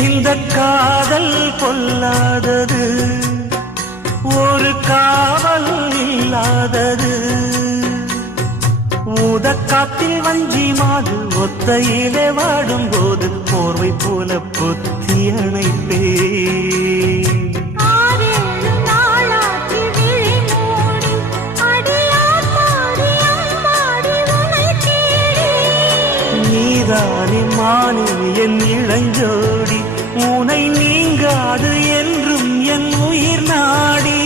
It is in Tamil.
இந்த காதல் பொல்லாதது, ஒரு காவல் இல்லாதது. ஊதக்காத்தில் வஞ்சி மாது ஒத்தையிலே வாடும் போது போர்வை போல பொத்தி அணைப்பே. நீதானே மானே என் இளஞ்சோடி, உனை நீங்காது என்றும் என் உயிர் நாடி.